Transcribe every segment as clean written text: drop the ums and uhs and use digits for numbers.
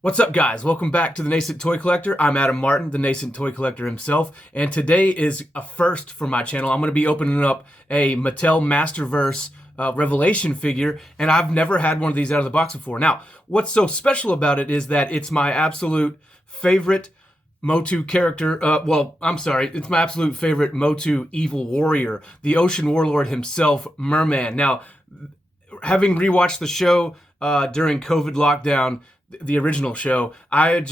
What's up, guys? Welcome back to the Nascent Toy Collector. I'm Adam Martin, the Nascent Toy Collector himself, and today is a first for my channel. I'm going to be opening up a Mattel Masterverse Revelation figure, and I've never had one of these out of the box before. Now, what's so special about it is that it's my absolute favorite Motu character. It's my absolute favorite Motu evil warrior, the Ocean Warlord himself, Mer-Man. Now, having rewatched the show during COVID lockdown, the original show, I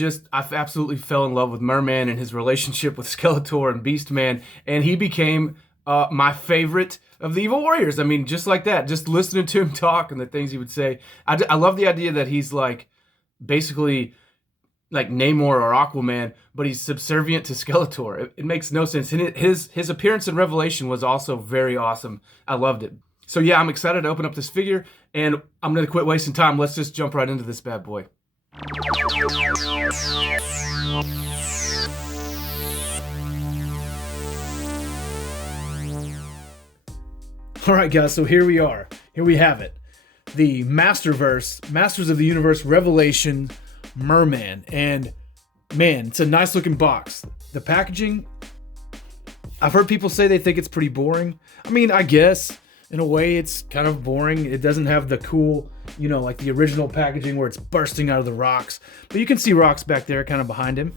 absolutely fell in love with Mer-Man and his relationship with Skeletor and Beastman, and he became my favorite of the evil warriors. I mean, just like that, just listening to him talk and the things he would say. I love the idea that he's like basically like Namor or Aquaman, but he's subservient to Skeletor. It makes no sense. And his appearance in Revelation was also very awesome. I loved it. So yeah, I'm excited to open up this figure, and I'm going to quit wasting time. Let's just jump right into this bad boy. Alright guys, so here we are. Here we have it. The Masterverse, Masters of the Universe Revelation Mer-Man. And man, it's a nice looking box. The packaging, I've heard people say they think it's pretty boring. I mean, I guess in a way it's kind of boring. It doesn't have the cool, like the original packaging where it's bursting out of the rocks. But you can see rocks back there kind of behind him.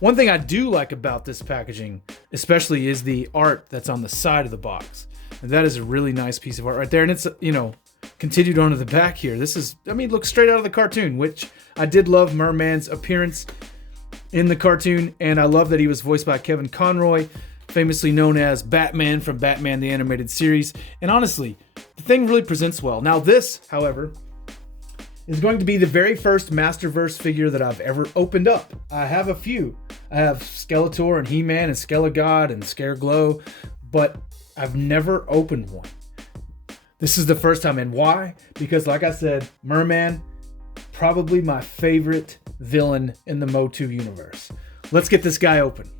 One thing I do like about this packaging, especially, is the art that's on the side of the box. And that is a really nice piece of art right there. And it's, continued onto the back here. This is, looks straight out of the cartoon, which I did love Mer-Man's appearance in the cartoon. And I love that he was voiced by Kevin Conroy, famously known as Batman from Batman the Animated Series. And honestly, the thing really presents well. Now this, however, is going to be the very first Masterverse figure that I've ever opened up. I have a few. I have Skeletor and He-Man and Skelegod and Scareglow, but I've never opened one. This is the first time, and why? Because like I said, Mer-Man, probably my favorite villain in the Motu universe. Let's get this guy open.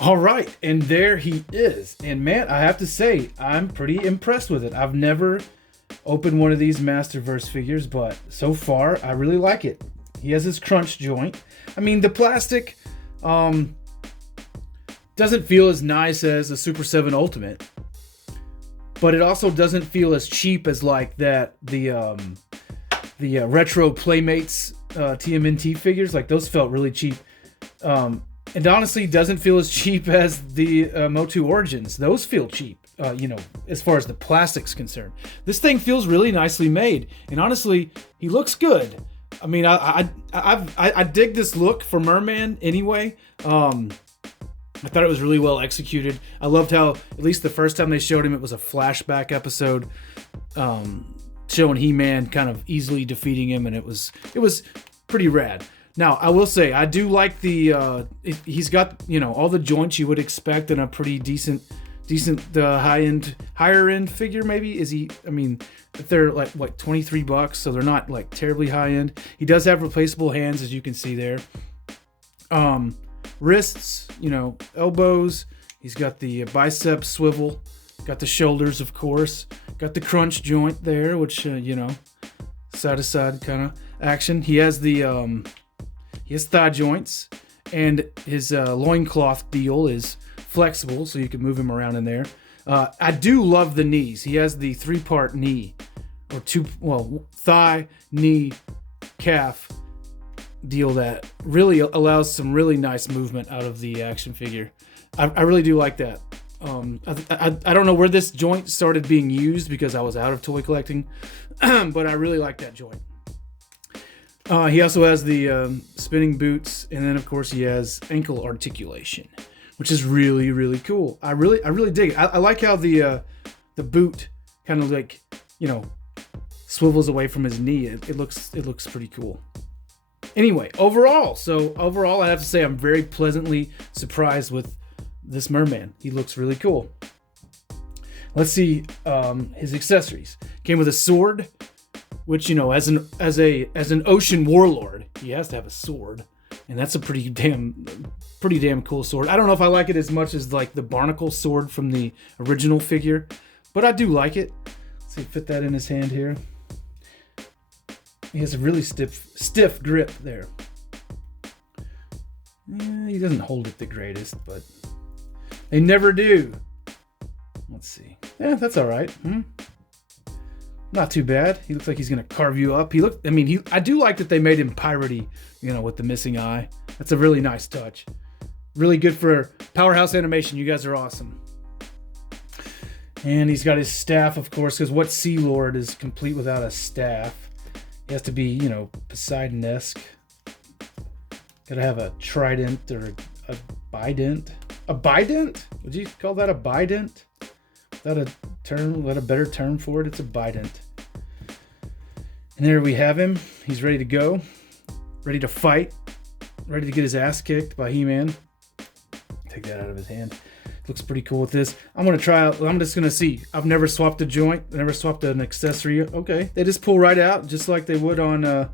All right, and there he is. And man, I have to say, I'm pretty impressed with it. I've never opened one of these Masterverse figures, but so far, I really like it. He has his crunch joint. The plastic doesn't feel as nice as the Super 7 Ultimate, but it also doesn't feel as cheap as like that the retro Playmates TMNT figures. Like those felt really cheap. And honestly, doesn't feel as cheap as the Motu Origins. Those feel cheap, as far as the plastic's concerned. This thing feels really nicely made, and honestly, he looks good. I dig this look for Mer-Man anyway. I thought it was really well executed. I loved how, at least the first time they showed him, it was a flashback episode, showing He-Man kind of easily defeating him, and it was pretty rad. Now, I will say, I do like he's got, all the joints you would expect in a pretty decent higher end figure, maybe. They're like, what, $23, so they're not like terribly high end. He does have replaceable hands, as you can see there. Wrists, elbows. He's got the bicep swivel, got the shoulders, of course, got the crunch joint there, which, side to side kind of action. He has he has thigh joints, and his loincloth deal is flexible, so you can move him around in there. I do love the knees. He has the 3-part knee, or thigh, knee, calf deal that really allows some really nice movement out of the action figure. I really do like that. I don't know where this joint started being used because I was out of toy collecting, but I really like that joint. He also has the spinning boots, and then of course he has ankle articulation, which is really, really cool. I really dig it. I like how the boot kind of like, swivels away from his knee. It looks pretty cool. Anyway, overall, I have to say I'm very pleasantly surprised with this Mer-Man. He looks really cool. Let's see his accessories. Came with a sword, which, as an ocean warlord, he has to have a sword, and that's a pretty damn cool sword. I don't know if I like it as much as like the barnacle sword from the original figure, but I do like it. Let's see, fit that in his hand here. He has a really stiff grip there. He doesn't hold it the greatest, but they never do. Let's see. Yeah, that's all right. Not too bad. He looks like he's gonna carve you up. I do like that they made him piratey, with the missing eye. That's a really nice touch. Really good for Powerhouse Animation. You guys are awesome. And he's got his staff, of course, because what Sea Lord is complete without a staff? He has to be, Poseidon-esque. Gotta have a trident or a bident. A bident? Would you call that a bident? Is that a better term for it? It's a bident. And there we have him. He's ready to go. Ready to fight. Ready to get his ass kicked by He-Man. Take that out of his hand. Looks pretty cool with this. I'm going to try out. I'm just going to see. I've never swapped a joint. Never swapped an accessory. Okay. They just pull right out just like they would on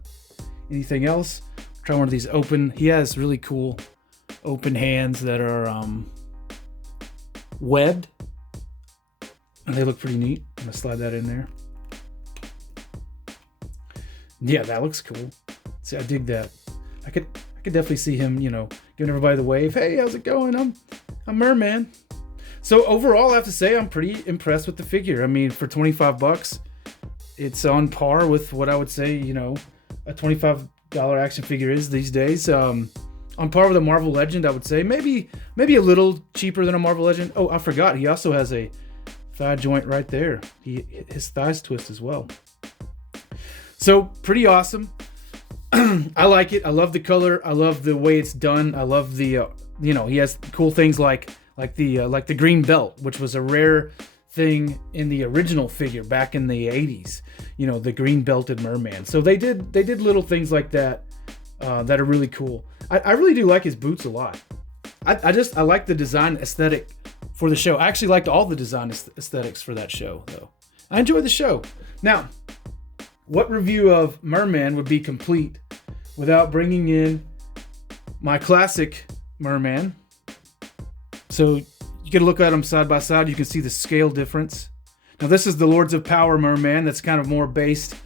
anything else. Try one of these open. He has really cool open hands that are webbed. And they look pretty neat. I'm going to slide that in there. Yeah, that looks cool. See, I dig that. I could definitely see him, giving everybody the wave. Hey, how's it going? I'm Mer-Man. So overall, I have to say I'm pretty impressed with the figure. I mean, for $25, it's on par with what I would say, a $25 action figure is these days. On par with a Marvel Legend, I would say. Maybe a little cheaper than a Marvel Legend. Oh, I forgot. He also has a thigh joint right there. His thighs twist as well. So pretty awesome. I like it. I love the color. I love the way it's done. I love the he has cool things like the green belt, which was a rare thing in the original figure back in the 80s. The green belted Mer-Man. So they did little things like that that are really cool. I really do like his boots a lot. I like the design aesthetic for the show. I actually liked all the design aesthetics for that show, though. I enjoyed the show. Now, what review of Mer-Man would be complete without bringing in my classic Mer-Man? So you can look at them side by side. You can see the scale difference. Now, this is the Lords of Power Mer-Man. That's kind of more based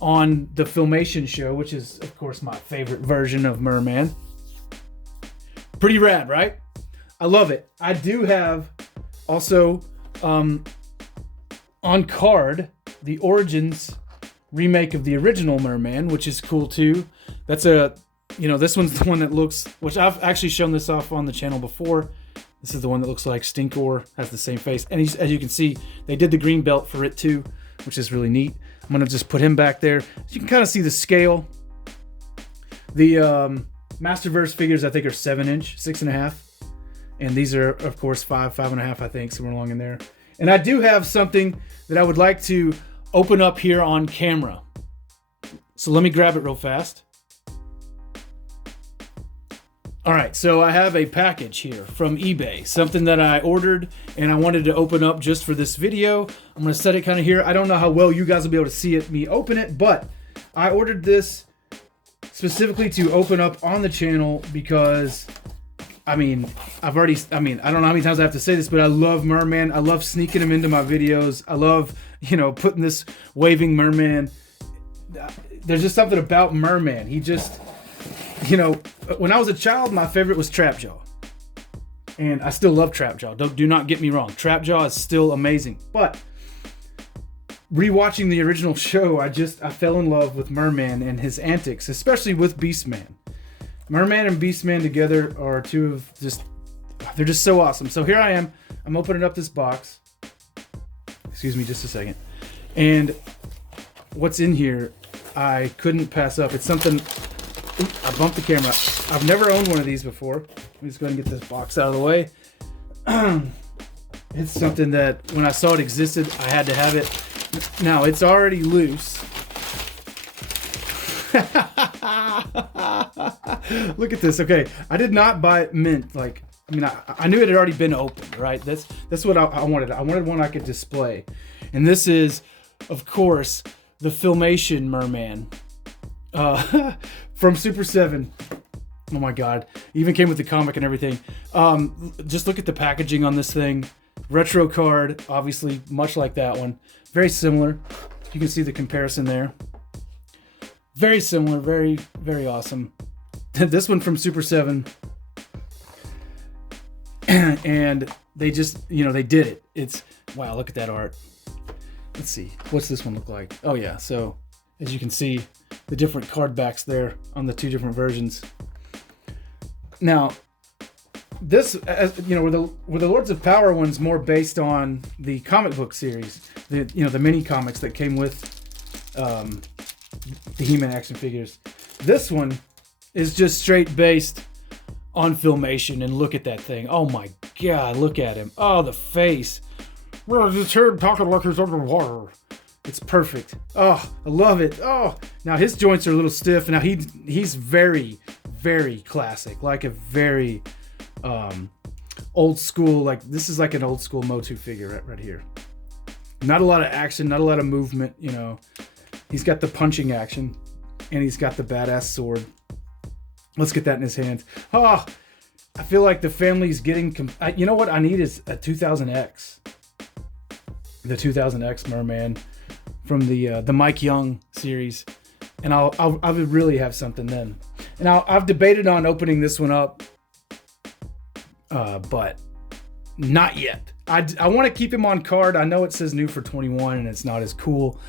on the Filmation show, which is, of course, my favorite version of Mer-Man. Pretty rad, right? I love it. I do have also on card the Origins remake of the original Mer-Man, which is cool too. That's this one's the one that looks, which I've actually shown this off on the channel before. This is the one that looks like Stinkor, has the same face. And as you can see, they did the green belt for it too, which is really neat. I'm going to just put him back there. You can kind of see the scale. The Masterverse figures, I think, are 7-inch, 6.5. And these are, of course, 5.5, I think, somewhere along in there. And I do have something that I would like to open up here on camera. So let me grab it real fast. All right, so I have a package here from eBay, something that I ordered and I wanted to open up just for this video. I'm gonna set it kind of here. I don't know how well you guys will be able to see me open it, but I ordered this specifically to open up on the channel because, I don't know how many times I have to say this, but I love Mer-Man. I love sneaking him into my videos. I love, putting this waving Mer-Man. There's just something about Mer-Man. He just, when I was a child, my favorite was Trapjaw. And I still love Trapjaw. Do not get me wrong. Trapjaw is still amazing. But rewatching the original show, I fell in love with Mer-Man and his antics, especially with Beastman. Mer-Man and Beastman together are they're just so awesome. So here I am. I'm opening up this box. Excuse me just a second. And what's in here, I couldn't pass up. It's something. I bumped the camera. I've never owned one of these before. Let me just go ahead and get this box out of the way. It's something that when I saw it existed, I had to have it. Now, it's already loose. Look at this. Okay, I did not buy it mint. I knew it had already been opened, right? That's what I wanted. I wanted one I could display. And this is, of course, the Filmation Mer-Man. From Super 7. Oh my god. Even came with the comic and everything. Just look at the packaging on this thing. Retro card, obviously, much like that one. Very similar. You can see the comparison there. Very similar, very, very awesome. This one from Super 7. And they just, they did it. It's, wow, look at that art. Let's see, what's this one look like? Oh yeah, so as you can see, the different card backs there on the two different versions. Now, this, where the Lords of Power one's more based on the comic book series, the mini comics that came with the He-Man action figures. This one is just straight based on Filmation, and look at that thing. Oh my God, look at him. Oh, the face. Well, I just heard him talking like he's underwater. It's perfect. Oh, I love it. Oh, now his joints are a little stiff. Now he's very, very classic, like a very old school. Like this is like an old school motu figure right here. Not a lot of action, not a lot of movement. He's got the punching action, and he's got the badass sword. Let's get that in his hands. Oh, I feel like the family's getting. You know what I need is a 2000X. The 2000X Mer-Man from the Mike Young series, and I would really have something then. And I've debated on opening this one up, but not yet. I want to keep him on card. I know it says new for 21, and it's not as cool.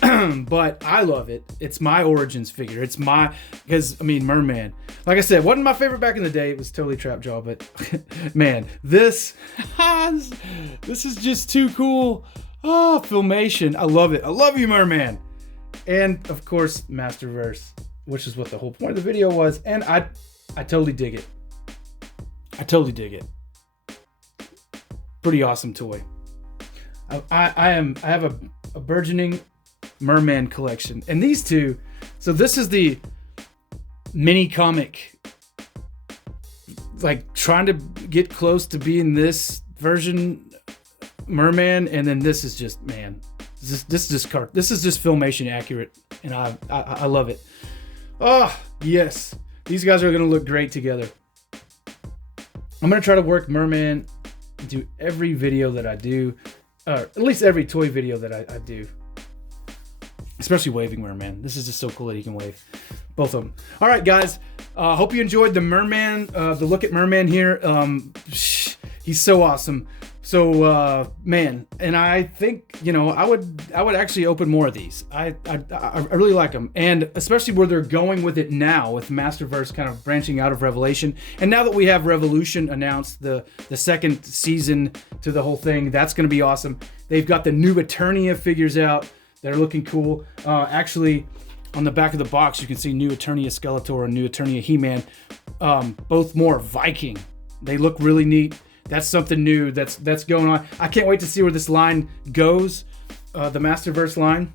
But I love it. It's my Origins figure. It's because Mer-Man, like I said, wasn't my favorite back in the day. It was totally Trap Jaw, but man, this is just too cool. Oh, Filmation. I love it. I love you, Mer-Man. And of course, Masterverse, which is what the whole point of the video was. And I totally dig it. I totally dig it. Pretty awesome toy. I have a burgeoning Mer-Man collection, and these two, so this is the mini comic, like trying to get close to being this version Mer-Man, and then this is just, man, this is just Filmation accurate, and I love it. Oh yes, these guys are gonna look great together. I'm gonna try to work Mer-Man into every video that I do, at least every toy video that I do. Especially waving Mer-Man. This is just so cool that he can wave. Both of them. All right, guys. Hope you enjoyed the Mer-Man, the look at Mer-Man here. He's so awesome. So, man, and I think, I would actually open more of these. I really like them. And especially where they're going with it now, with Masterverse kind of branching out of Revelation. And now that we have Revolution announced, the second season to the whole thing, that's going to be awesome. They've got the new Eternia figures out. They're looking cool. Actually, on the back of the box, you can see new Eternia Skeletor and new Eternia He-Man. Both more Viking. They look really neat. That's something new that's going on. I can't wait to see where this line goes, the Masterverse line.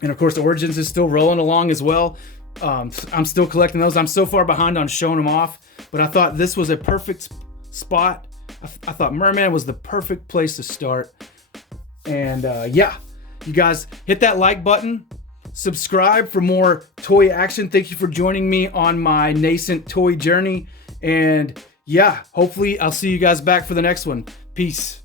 And of course, Origins is still rolling along as well. I'm still collecting those. I'm so far behind on showing them off, but I thought this was a perfect spot. I thought Mer-Man was the perfect place to start. And yeah. You guys hit that like button, subscribe for more toy action. Thank you for joining me on my nascent toy journey. And yeah, hopefully I'll see you guys back for the next one. Peace.